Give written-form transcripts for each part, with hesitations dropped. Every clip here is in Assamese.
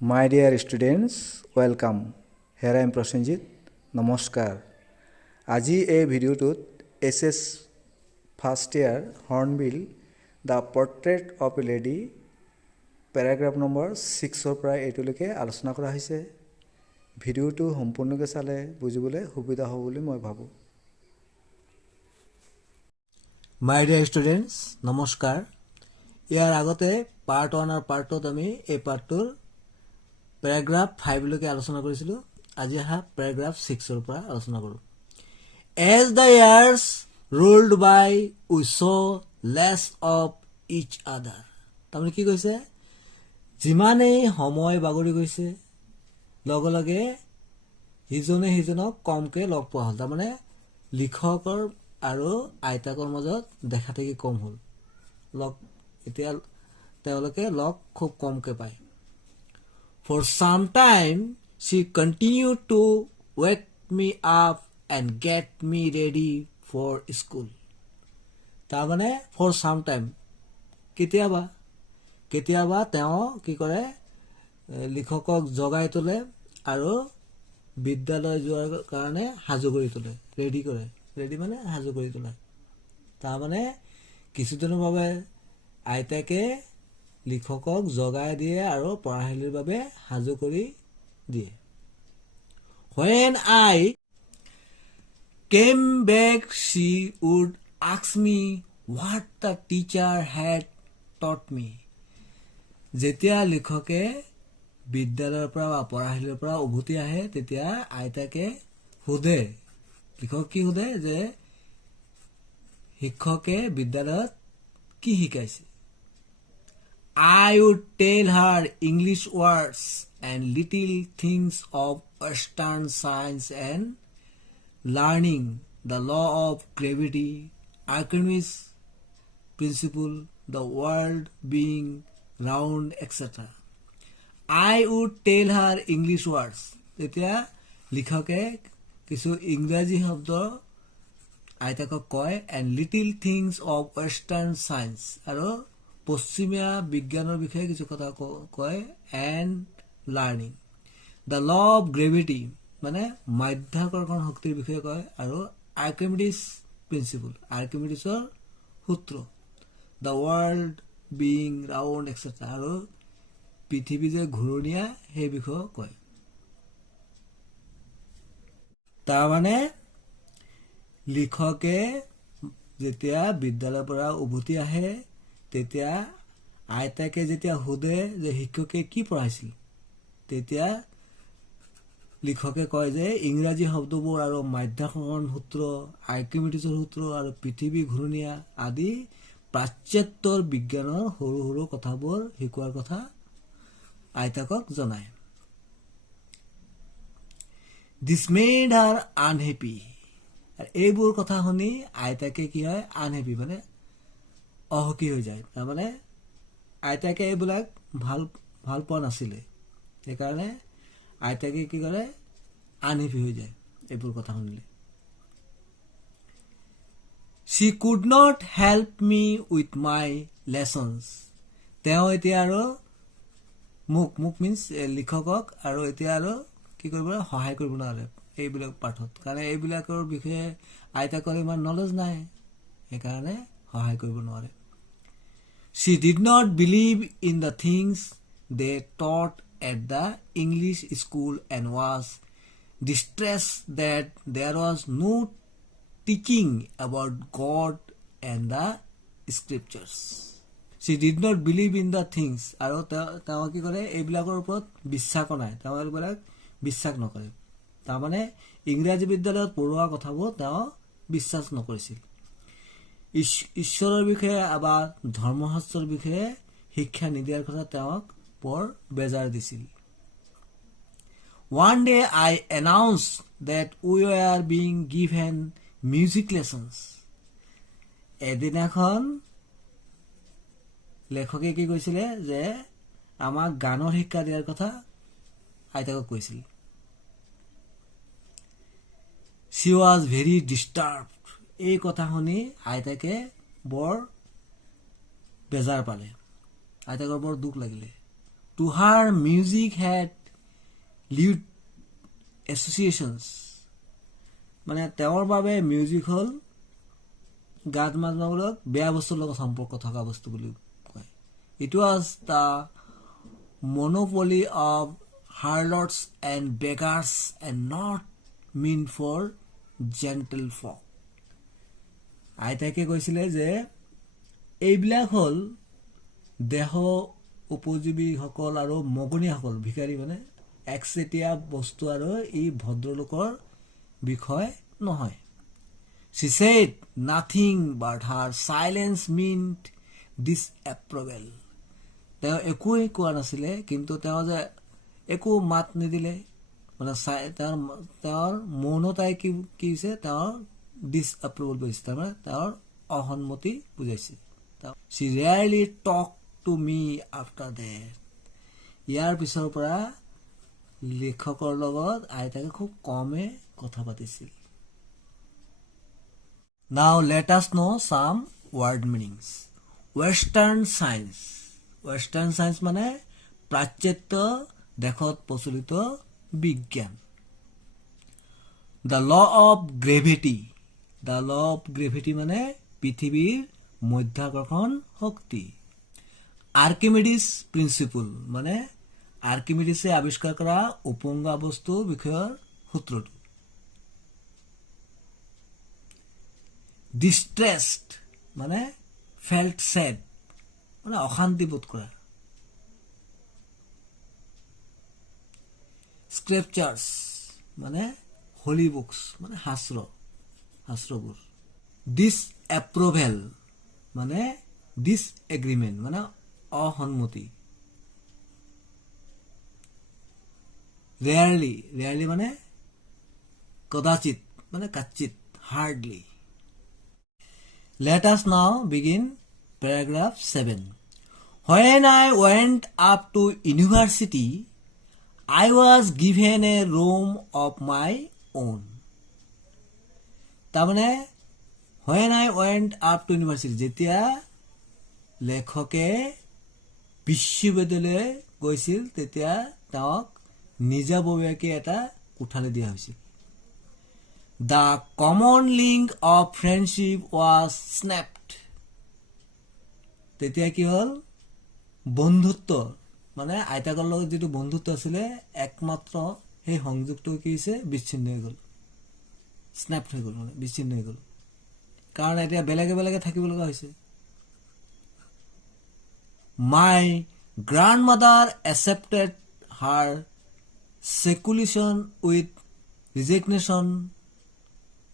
My dear students, welcome. Here I am Prosenjit. নমস্কাৰ। আজি এই ভিডিঅ'টোত SS first year Hornbill the portrait of a lady paragraph number 6ৰ পৰা 8লৈকে আলোচনা কৰা হৈছে। ভিডিঅ'টো সম্পূৰ্ণকৈ চালে বুজিবলৈ সুবিধা হ'ব বুলি মই ভাবোঁ। মাই ডিয়াৰ ষ্টুডেণ্টছ, নমস্কাৰ। ইয়াৰ আগতে পাৰ্ট 1 আৰু পাৰ্ট 2ত আমি এই পাৰ্টটোৰ পেৰাগ্ৰাফ 5লৈকে আলোচনা কৰিছিলোঁ। আজি আহা পেৰাগ্ৰাফ 6ৰ পৰা আলোচনা কৰোঁ। As the years rolled by, we saw less of each other. তাৰমানে কি কৈছে? যিমানেই সময় বাগৰি গৈছে লগে লগে ইজনে সিজনক কমকৈ লগ পোৱা হ'ল। তাৰমানে লিখকৰ আৰু আইতাকৰ মাজত দেখা দেখি কম হ'ল। এতিয়া তেওঁলোকে লগ খুব কমকৈ পায়। For some time, she continued to wake me up and get me ready for school. তাৰমানে for some time, কেতিয়াবা তেওঁ কি কৰে, লিখকক জগাই তোলে আৰু বিদ্যালয় যোৱাৰ কাৰণে সাজু কৰি তোলে, ৰেডি মানে সাজু কৰি তোলে। তাৰমানে কিছুদিনৰ বাবে আইতাকে লিখকক জগাই দিয়ে আৰু পঢ়াশালীৰ বাবে সাজু কৰি দিয়ে। When I came back, she would ask me what the teacher had taught me. যেতিয়া লিখকে বিদ্যালয়ৰ পৰা বা পঢ়াশালীৰ পৰা উভতি আহে তেতিয়া আইতাকে সোধে, লিখক কি সোধে যে শিক্ষকে বিদ্যালয়ত কি শিকাইছে। I would tell her English words and little things of Western science and learning, the law of gravity, Archimedes' principle, the world being round, etc. I would tell her English words. তেতিয়া লিখকে কিছু ইংৰাজী শব্দ আইতাকক কয়, and little things of Western science, আৰু পশ্চিমীয়া বিজ্ঞানৰ বিষয়ে কিছু কথা কয়, and learning, the law of gravity মানে মাধ্যাকৰ্ষণ শক্তিৰ বিষয়ে কয়, আৰু Archimedes' principle আৰ্কিমিডিছৰ সূত্ৰ, the world being round, etc. আৰু পৃথিৱী যে ঘূৰণীয়া সেই বিষয়ে কয়। তাৰমানে লিখকে যেতিয়া বিদ্যালয়ৰ পৰা উভতি আহে তেতিয়া আইতাকে যেতিয়া সোধে যে শিক্ষকে কি পঢ়াইছিল তেতিয়া লিখকে কয় যে ইংৰাজী শব্দবোৰ আৰু মাধ্যাকৰ্ষণ সূত্ৰ, আৰ্কিমিডিছৰ সূত্ৰ আৰু পৃথিৱী ঘূৰণীয়া আদি প্ৰাচ্যত্তৰ বিজ্ঞানৰ সৰু সৰু কথাবোৰ শিকোৱাৰ কথা আইতাকক জনায়। This made her unhappy. এইবোৰ কথা শুনি আইতাকে কি হয়, আনহেপি মানে অসুখী হৈ যায়। তাৰমানে আইতাকে এইবিলাক ভাল পোৱা নাছিলে, সেইকাৰণে আইতাকে কি কৰে, আনহেপি হৈ যায় এইবোৰ কথা শুনিলে। She could not help me with my lessons. তেওঁ এতিয়া আৰু মোক মিন্স লিখকক আৰু এতিয়া আৰু কি কৰিব, সহায় কৰিব নোৱাৰে এইবিলাক পাঠত, কাৰণ এইবিলাকৰ বিষয়ে আইতাকৰ ইমান নলেজ নাই, সেইকাৰণে সহায় কৰিব নোৱাৰে। She did not believe in the things they taught at the English school and was distressed that there was no teaching about God and the scriptures. She did not believe in the things, আৰু তেওঁ কি কৰে, এইবিলাকৰ ওপৰত বিশ্বাস নাই, তেওঁ এইবিলাক বিশ্বাস নকৰে। তাৰমানে ইংৰাজী বিদ্যালয়ত পঢ়োৱা কথাবোৰ তেওঁ বিশ্বাস নকৰিছিল। ঈশ্বৰৰ বিষয়ে বা ধৰ্মশাস্ত্ৰৰ বিষয়ে শিক্ষা নিদিয়াৰ কথা তেওঁক বৰ বেজাৰ দিছিল। One day I announced that we were being given music lessons. এদিনাখন লেখকে কি কৈছিলে যে আমাক গানৰ শিক্ষা দিয়াৰ কথা আইতাকক কৈছিল। She was very disturbed. এই কথা শুনি আইতাকে বৰ বেজাৰ পালে, আইতাকৰ বৰ দুখ লাগিলে। To her, music had lewd associations. মানে তেওঁৰ বাবে মিউজিক হ'ল গাত মাজনামূলক বেয়া বস্তুৰ লগত সম্পৰ্ক থকা বস্তু বুলি কয়. It was the monopoly of harlots and beggars and not meant for gentle folk. আইতাকে কৈছিলে যে এইবিলাক হ'ল দেহ উপজীৱীসকল আৰু মগনীসকল ভিখাৰী মানে একচেটিয়া বস্তু আৰু এই ভদ্ৰলোকৰ বিষয় নহয়. She said nothing but her silence meant disapproval. তেওঁ একোৱেই কোৱা নাছিলে কিন্তু তেওঁ যে একো মাত নিদিলে মানে তেওঁৰ মৌনতাই কি হৈছে তেওঁৰ ডিছএপ্ৰুভেল বুজিছে তাৰমানে তেওঁৰ অসন্মতি বুজাইছে. She rarely talked to me after that. ইয়াৰ পিছৰ পৰা লেখকৰ লগত আইতাকে খুব কমে কথা পাতিছিল. Now let us know some word meanings. Western science. Western science মানে প্ৰাচ্যত্য দেশত প্ৰচলিত বিজ্ঞান. The law of gravity. The law of gravity মানে পৃথিৱীৰ মধ্যাকৰ্ষণ শক্তি. Archimedes principle মানে আৰ্কিমিডিছে আৱিষ্কাৰ কৰা উপংগা বস্তু বিষয়ৰ সূত্ৰটো. Distressed মানে felt sad মানে অশান্তি বোধ কৰা. Scriptures মানে holy books মানে শাস্ত্ৰবোৰ. Disapproval মানে disagreement মানে অসন্মতি. Rarely মানে কদাচিত মানে কাচিত hardly. Let us now begin paragraph 7. When I went up to university, I was given a room of my own. তাৰমানে when I went up to university যেতিয়া লেখকে বিশ্ববিদ্যালয় গৈছিল তেতিয়া তেওঁক নিজাববীয়াকৈ এটা কোঠালি দিয়া হৈছিল. The common link of friendship was snapped. তেতিয়া কি হ'ল বন্ধুত্ব মানে আইতাকৰ লগত যিটো বন্ধুত্ব আছিলে একমাত্ৰ সেই সংযোগটো কি হৈছে বিচ্ছিন্ন হৈ গ'ল. স্নেপ্ট হৈ গ'ল মানে বিচ্ছিন্ন হৈ গ'ল কাৰণ এতিয়া বেলেগে বেলেগে থাকিব লগা হৈছে. My grandmother accepted her seclusion with resignation.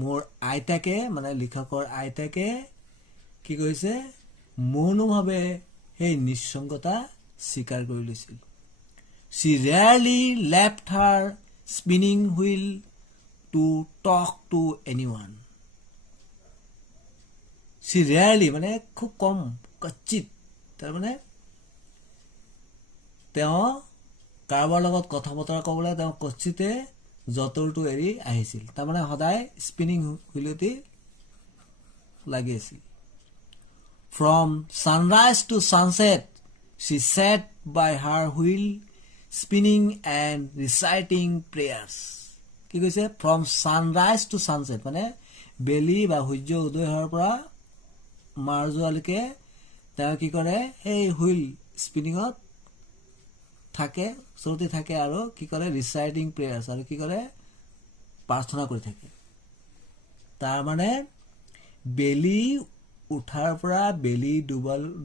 মোৰ আইতাকে মানে লিখকৰ আইতাকে কি কৰিছে মৌনভাৱে সেই নিঃসংগতা স্বীকাৰ কৰি লৈছিল. She rarely left her spinning wheel to talk to anyone. She rarely মানে খুব কম কচ্চিত তাৰমানে তেওঁ কাৰোবাৰ লগত কথা বতৰা ক'বলৈ তেওঁ কচ্চিতে যতৰটো এৰি আহিছিল. তাৰমানে সদায় স্পিনিং হুইলতে লাগি আছিল. From sunrise to sunset, she sat by her wheel, spinning and reciting prayers. কি কৈছে from sunrise to sunset মানে বেলি বা সূৰ্য উদয় হোৱাৰ পৰা মাৰ যোৱালৈকে তেওঁ কি কৰে সেই হুইল স্পিনিঙত থাকে চলতে থাকে আৰু কি কৰে ৰিচাইটিং প্ৰেয়াৰ্ছ আৰু কি কৰে প্ৰাৰ্থনা কৰি থাকে. তাৰ মানে বেলি উঠাৰ পৰা বেলি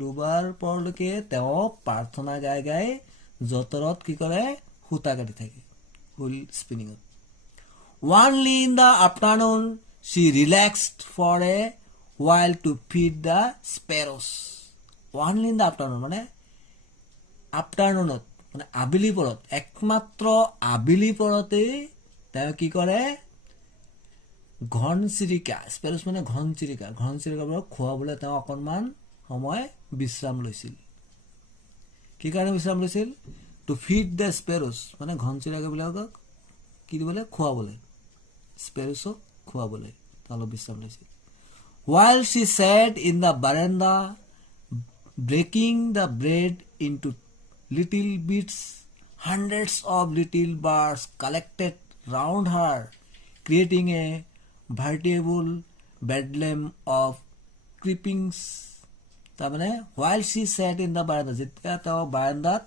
ডুবাৰ পৰলৈকে তেওঁ প্ৰাৰ্থনা গাই গাই যতৰত কি কৰে সূতা কাটি থাকে wheel স্পিনিঙত. Only in the afternoon she relaxed for a while to feed the sparrows. Only in the afternoon মানে আফটাৰনুনত মানে আবেলি পৰত একমাত্ৰ আবেলি পৰতে তেওঁ কি কৰে ঘনচিৰিকা স্পেৰছ মানে ঘনচিৰিকাৰ পৰা খোৱাবলৈ তেওঁ অকণমান সময় বিশ্ৰাম লৈছিল. কি কাৰণে বিশ্ৰাম লৈছিল টু ফিড দ্য স্পেৰছ মানে ঘনচিৰিকাবিলাকক কি দিবলৈ খোৱাবলৈ স্পেৰছক খোৱাবলৈ তেওঁ অলপ বিশ্ৰাম লৈছিল. While she sat in the veranda breaking the bread into little bits, hundreds of little birds collected round her, creating a veritable bedlam of creepings. তাৰমানে while she sat in the veranda, যেতিয়া তেওঁ বাৰান্দাত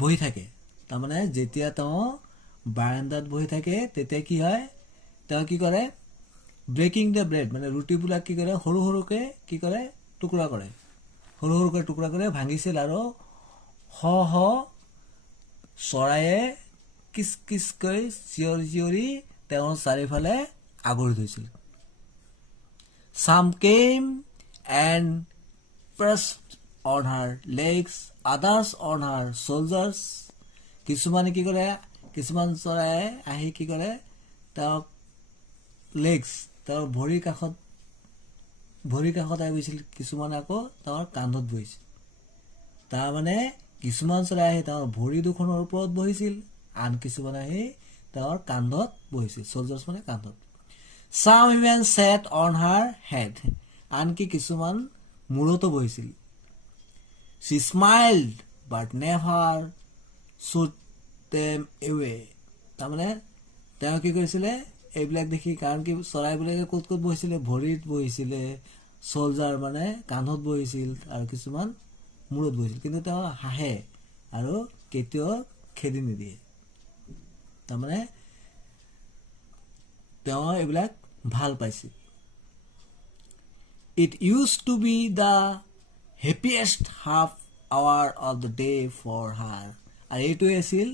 বহি থাকে, তাৰমানে যেতিয়া তেওঁ বাৰান্দাত বহি থাকে তেতিয়া কি হয়, তেওঁ কি কৰে, ব্ৰেকিং দ্য ব্ৰেড, মানে ৰুটিবিলাক কি কৰে, সৰু সৰুকৈ কি কৰে, টুকুৰা কৰে, সৰু সৰুকৈ টুকুৰা কৰি ভাঙিছিল আৰু শ শ চৰায়ে কিচ কিচকৈ চিঞৰি চিঞৰি তেওঁৰ চাৰিওফালে আগুৰি ধৰিছিল. Some came and pressed on her legs, others on her shoulders. কিছুমানে কি কৰে, কিছুমান চৰায়ে আহি কি কৰে, তেওঁক লেগছ, তেওঁৰ ভৰিৰ কাষত আহি বহিছিল, কিছুমানে আকৌ তেওঁৰ কান্ধত বহিছিল. তাৰমানে কিছুমান চৰাই আহি তেওঁৰ ভৰি দুখনৰ ওপৰত বহিছিল, আন কিছুমান আহি তেওঁৰ কান্ধত বহিছিল. চলজাৰ্ছ মানে কান্ধত. Some even sat on her head, আনকি কিছুমান মূৰতো বহিছিল. She smiled but never shoot them away. তাৰমানে তেওঁ কি কৰিছিলে, এইবিলাক দেখি, কাৰণ কি চৰাইবিলাকে ক'ত ক'ত বহিছিলে, ভৰিত বহিছিলে, চলজাৰ মানে কান্ধত বহিছিল আৰু কিছুমান মূৰত বহিছিল, কিন্তু তেওঁ হাঁহে আৰু কেতিয়াও খেদি নিদিয়ে. তাৰমানে তেওঁ এইবিলাক ভাল পাইছিল. It used to be the happiest half hour of the day for her. আৰু এইটোৱে আছিল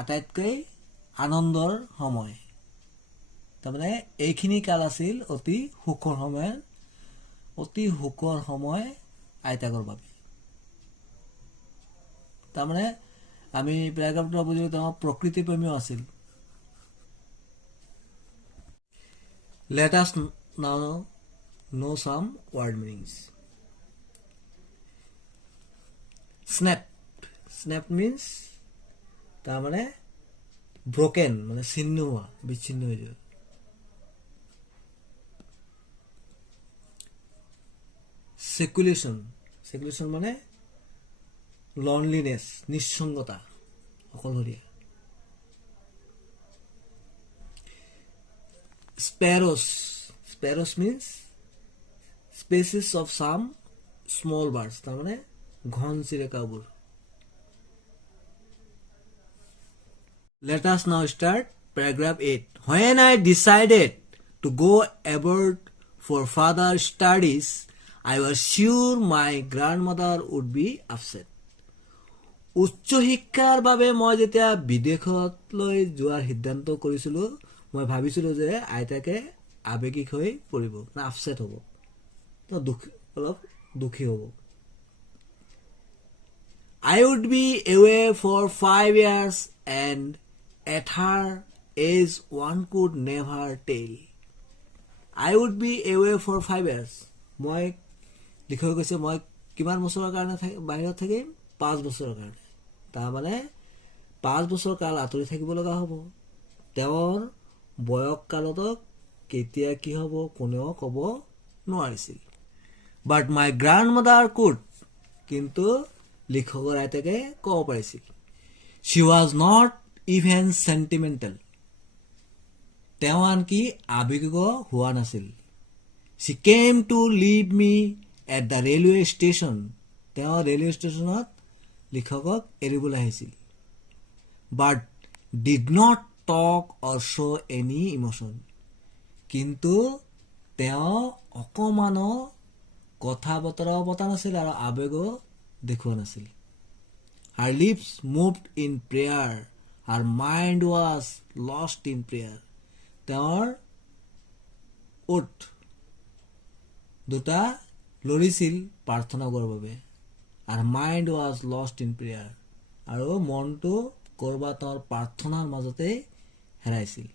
আটাইতকৈ আনন্দৰ সময়. তাৰমানে এইখিনি কাল আছিল অতি সুখৰ সময় আইতাকৰ বাবে. তাৰমানে আমি পেৰাগ্ৰাফটো বুজিলো, তেওঁ প্ৰকৃতি প্ৰেমীও আছিল. Let us now know some word meanings. Snap. Snap means তাৰমানে broken, মানে ছিন্ন হোৱা, বিচ্ছিন্ন হৈ যোৱা. Seclusion. Seclusion মানে loneliness, নিঃসংগতা, অকলশৰীয়া. Sparrows. Sparrows means species of some small birds. তাৰমানে ঘন চিৰিকাবোৰ. Let us now start paragraph 8. When I decided to go abroad for further studies, I was sure my grandmother would be upset. উচ্চ শিক্ষাৰ বাবে মই যেতিয়া বিদেশলৈ যোৱাৰ সিদ্ধান্ত কৰিছিলোঁ, মই ভাবিছিলোঁ যে আইতাকে আৱেগিক হৈ পৰিব, না আপছেট হ'ব, অলপ দুখী হ'ব. I would be away for 5 years and at her age one could never tell. I would be away for 5 years. মই লিখক কৈছে মই কিমান বছৰৰ কাৰণে বাহিৰত থাকিম, 5 বছৰৰ কাৰণে. তাৰমানে 5 বছৰ কাল আঁতৰি থাকিব লগা হ'ব. তেওঁৰ বয়স কালত কেতিয়া কি হ'ব কোনেও ক'ব নোৱাৰিছিল. But my grandmother could, কিন্তু লিখকৰ আইতাকে ক'ব পাৰিছিল. She was not even sentimental, তেওঁ আনকি আৱেগিক হোৱা নাছিল. She came to leave me at the railway station, তেওঁ ৰেলৱে ষ্টেচনত লিখকক এৰিবলৈ আহিছিল. But did not talk or show' any emotion, কিন্তু তেওঁ অকণমানো কথা বতৰাও পতা নাছিল আৰু আৱেগো দেখুওৱা নাছিল. Her lips moved in prayer, her mind was lost in prayer, তেওঁৰ ওঠ দুটা লৰিছিল প্ৰাৰ্থনা কৰাৰ বাবে. আৰু mind was lost in prayer, আৰু মনটো ক'ৰবাত তেওঁৰ প্ৰাৰ্থনাৰ মাজতে হেৰাইছিল.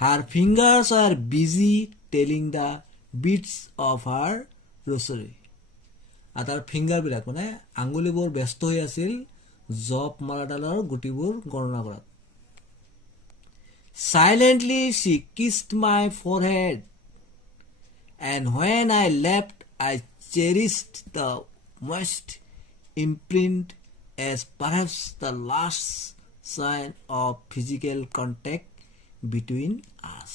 Her fingers are busy telling the beads of her rosary, আৰু তাৰ ফিংগাৰবিলাক মানে আঙুলিবোৰ ব্যস্ত হৈ আছিল জপ মাৰাডালৰ গুটিবোৰ গণনা কৰাত. Silently she kissed my forehead and when I left I cherished the moist imprint as perhaps the last sign of physical contact between us.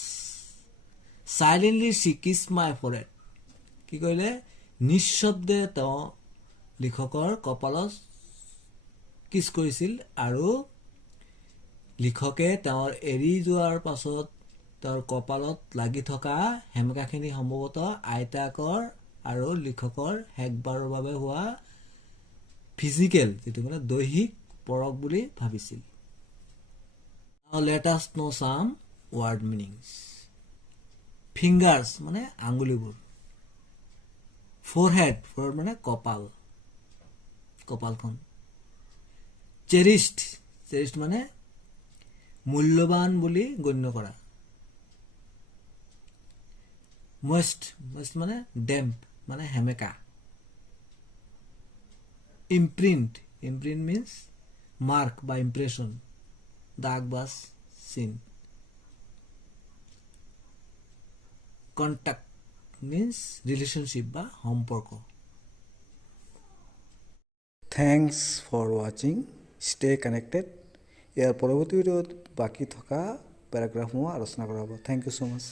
Silently she kissed my forehead. কি কইলে নিঃশব্দে তেওঁ লিখকৰ কপালত কিছ কৰিছিল আৰু লিখকে তেওঁৰ এৰি যোৱাৰ পাছত তেওঁৰ কপালত লাগি থকা হেমকাখিনি সম্ভৱতঃ আইতাকৰ আৰু লিখকৰ হেকবাৰৰ বাবে হোৱা ফিজিক্যাল যেটো মানে দৈহিক পৰক বুলি ভাবিছিল Now let us know some word meanings fingers মানে আঙ্গুলিবোৰ forehead মানে কপাল কপালখন cherished মানে মূল্যবান বুলি গণ্য কৰা moist মানে damp মানে হেমেকা imprint means mark by impression দাগ বা চিন contact means relationship বা সম্পৰ্ক Thanks for watching. Stay connected. ইয়াৰ পৰৱৰ্তী ভিডিঅ'ত বাকি থকা পেৰাগ্ৰাফসমূহ আলোচনা কৰা হ'ব। Thank you so much.